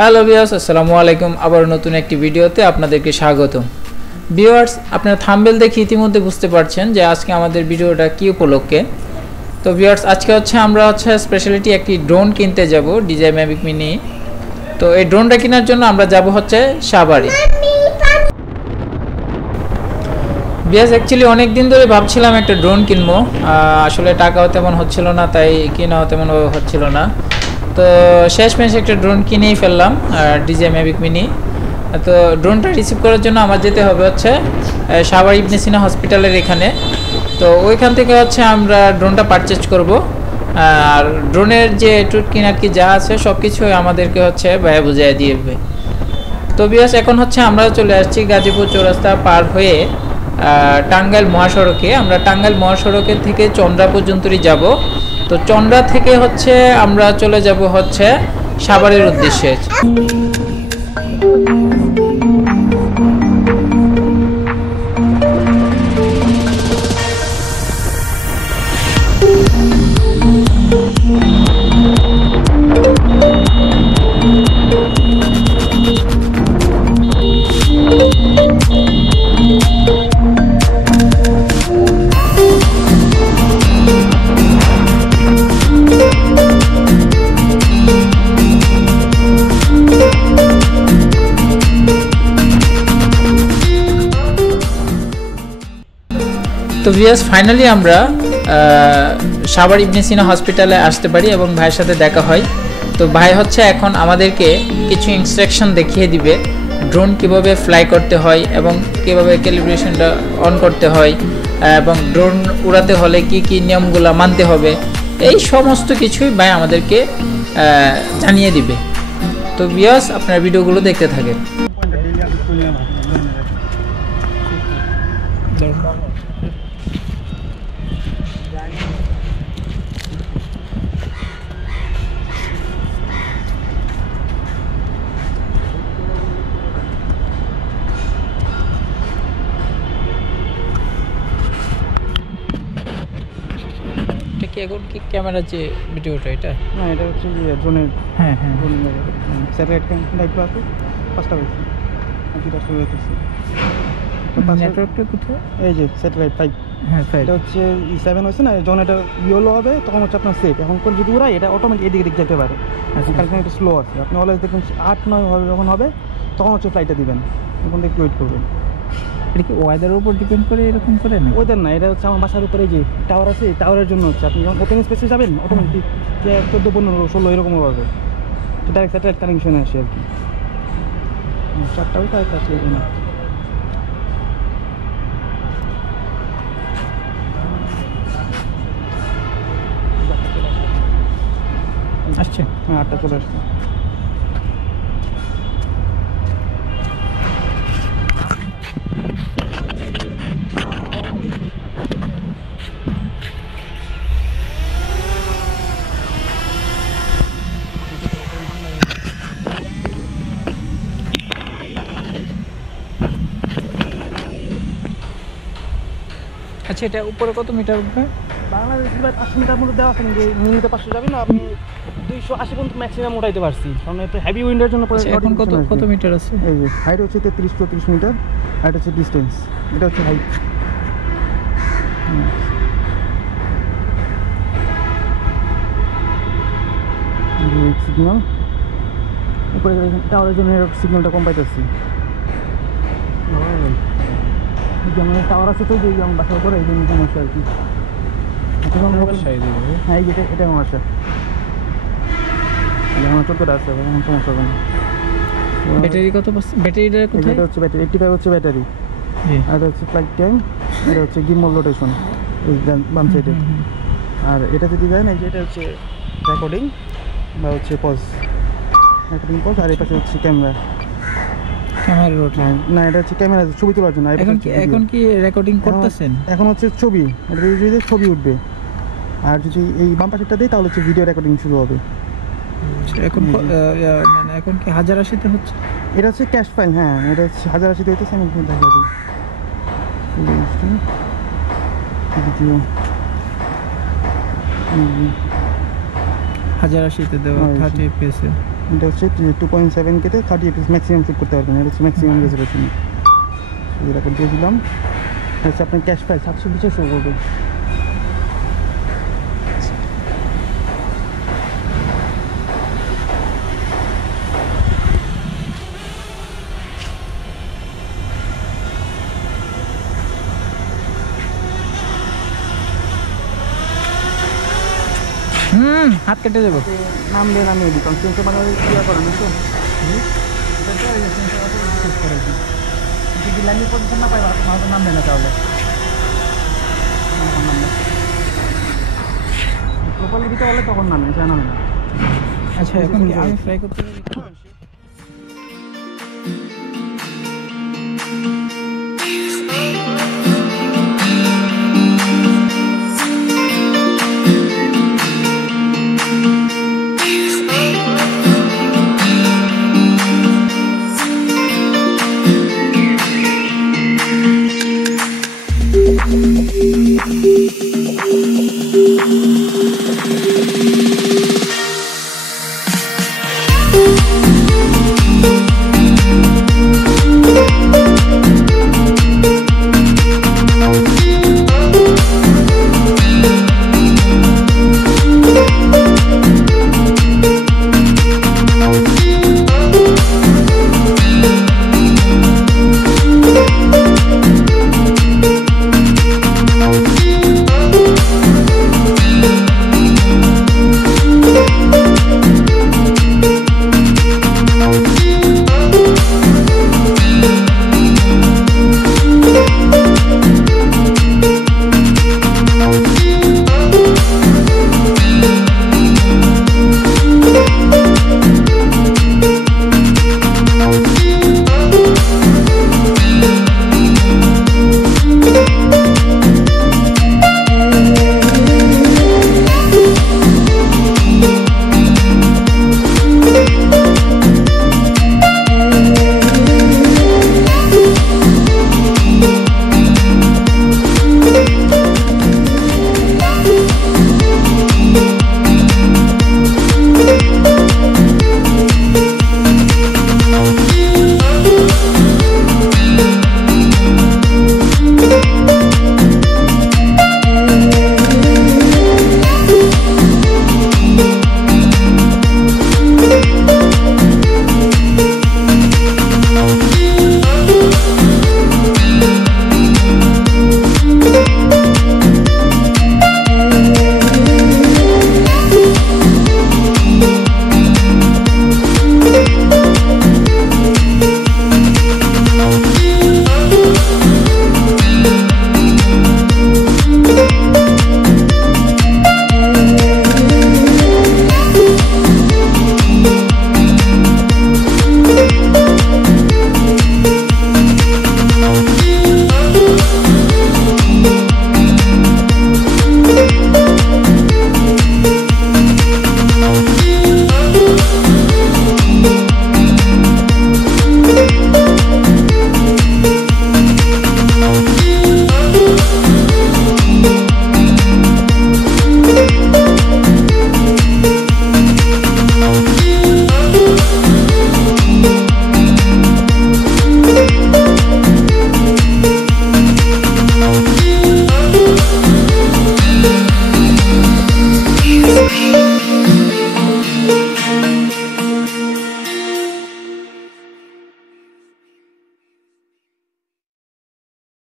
Hello viewers, আসসালামু আলাইকুম। আবার নতুন একটি ভিডিওতে আপনাদেরকে স্বাগতম। ভিউয়ার্স, আপনারা থাম্বনেল দেখে ইতিমধ্যে বুঝতে পারছেন যে আজকে আমাদের ভিডিওটা কী উপলক্ষে। তো ভিউয়ার্স, আজকে আমরা স্পেশালিটি একটি ড্রোন কিনতে যাব, ডিজাই ম্যাভিক মিনি। তো এই ড্রোনটা কেনার জন্য আমরা যাব সাভারে। ভিউয়ার্স, অ্যাকচুয়ালি অনেক দিন ধরে ভাবছিলাম একটা ড্রোন কিনবো, আসলে টাকাও তেমন হচ্ছিল না, তাই কেনাও তেমন হচ্ছিল না। তো শেষমেশ একটা ড্রোন কিনেই ফেললাম, ডিজাই ম্যাভিক মিনি। তো ড্রোনটা রিসিভ করার জন্য আমার যেতে হবে সাভার ইবনে সিনা হসপিটালের এখানে। তো ওইখান থেকে আমরা ড্রোনটা পারচেজ করব। আর ড্রোনের যে টুটকিন আর কি যা আছে সব কিছু আমাদেরকে ভাইয়া বুঝিয়ে দিয়ে দেবে। তো বিয়াস, এখন আমরা চলে আসছি গাজীপুর চৌরাস্তা পার হয়ে টাঙ্গাইল মহাসড়কে। আমরা টাঙ্গাইল মহাসড়কের থেকে চন্দ্রা পর্যন্তই যাব। তো চন্দ্রা থেকে আমরা চলে যাব সাভারের উদ্দেশ্যে। তো ভিউয়ার্স, ফাইনালি আমরা সাভার ইবনে সিনা হসপিটালে আসতে পারি এবং ভাইয়ের সাথে দেখা হয়। তো ভাই এখন আমাদেরকে কিছু ইনস্ট্রাকশন দেখিয়ে দিবে ড্রোন কিভাবে ফ্লাই করতে হয় এবং কিভাবে ক্যালিব্রেশনটা অন করতে হয় এবং ড্রোন উড়াতে হলে কি কি নিয়মগুলো মানতে হবে, এই সমস্ত কিছুই ভাই আমাদেরকে জানিয়ে দিবে। তো ভিউয়ার্স, আপনার ভিডিওগুলো দেখতে থাকেন। এখন কি ক্যামেরা যে ভিডিওটা এটা? না, এটা হচ্ছে ড্রোনের। হ্যাঁ হ্যাঁ, স্যাটেলাইট ক্যামেরা আছে, পাঁচটা হয়েছে, দুটা শুরু হয়েছে। তো নেটওয়ার্কটা কোথায়? এই যে স্যাটেলাইট 5। হ্যাঁ, এটা হচ্ছে E7 হয়েছে না, যখন এটা ইয়েলো হবে তখন আপনার সেট। এখন কোন যদি উড়াই এটা অটোমেটিক এদিকে যেতে পারে, কারণ এটা স্লো আছে। আপনি অলওয়েজ দেখুন 8-9 হবে, যখন হবে তখন ফ্লাইটটা দিবেন, তখন একটু ওয়েট করবেন। এটা কি ওয়েদারের উপর ডিপেন্ড করে এরকম করে না? ওয়েদার না, এটা আমার বাসার উপরে যে টাওয়ার আছে, টাওয়ারের জন্য আপনি যখন ওপেন স্পেসে যাবেন অটোমেটিক 14, 15, 16 এরকম হবে। তো ডাইরেক্ট স্যাটেলাইট কানেকশনে আসে আর কি। 4টা ওই তাই আসলে না আসছে। হ্যাঁ, 8টা চলে আসছে। আচ্ছা, এটা উপরে কত মিটার উঠবে? বাংলাদেশ 500 মিটার মধ্যে দেওয়া আছে, কিন্তু মিনিটে 500 যাবেন না, আপনি 280 পর্যন্ত ম্যাক্সিমাম উঠাইতে পারছি, কারণ এটা হেভি উইন্ডের জন্য। এখন কত মিটার আছে? এই যে হাইট হচ্ছে 33-34 মিটার, আর এটা হচ্ছে ডিস্টেন্স, এটা হচ্ছে হাইট। সিগন্যাল উপরে টাওয়ারের জন্য সিগন্যালটা কম পাইতেছি। যেমন টাওয়ার আছে তো, যে যেমন বাসার উপরে এই জন্য সমস্যা আর কি। হ্যাঁ, এটা আমার বাসা, আমার 14টা আছে, এখন সমস্যা হবে না। ব্যাটারি কত? ব্যাটারিটা কোথায়? এটা হচ্ছে ব্যাটারি 85 হচ্ছে ব্যাটারি, আর এটা হচ্ছে ফ্লাইট টাইম, এটা হচ্ছে গিম্বল রোটেশন বাম সাইডে। আর এটা যদি যায় না, এটা হচ্ছে রেকর্ডিং বা হচ্ছে পজ, আর এই পাশে হচ্ছে ক্যামেরা। না, এটা হচ্ছে ক্যামেরা, ছবি তোলার জন্য। এখন কি রেকর্ডিং করতেছেন? এখন হচ্ছে ছবি, এটা যদি ছবি উঠবে, আর যদি এই বাম পাশেরটা দিই তাহলে হচ্ছে ভিডিও রেকর্ডিং শুরু হবে। এখন মানে এখন কি 1080-তে হচ্ছে? এটা হচ্ছে ক্যাশ ফাইল। হ্যাঁ, এটা হচ্ছে 1080-তে হইতেছে। আমি দেখা দিই ভিডিও 1080-তে দেওয়া 30 fps। এটা হচ্ছে 2.7K-তে 30 fps ম্যাক্সিমাম শ্যুট করতে পারবেন, এটা হচ্ছে ম্যাক্সিমাম রেজলিউশন। এরকম দিয়ে দিলাম, হচ্ছে আপনার ক্যাশ প্রাইস 700 শো করবে। হাত কেটে যাবো। নামলে নামিয়ে দিই, কারণ সেন্সর মানে ক্লিয়ার করা নেই তো। যদি লাইনের পজিশন না পাই মাঝে নামবে না, তাহলে নামবে প্রপারলি দিতে হলে তখন নামে, এটা নামে না। আচ্ছা এখন কি আমি ফ্রাই করতে পারি?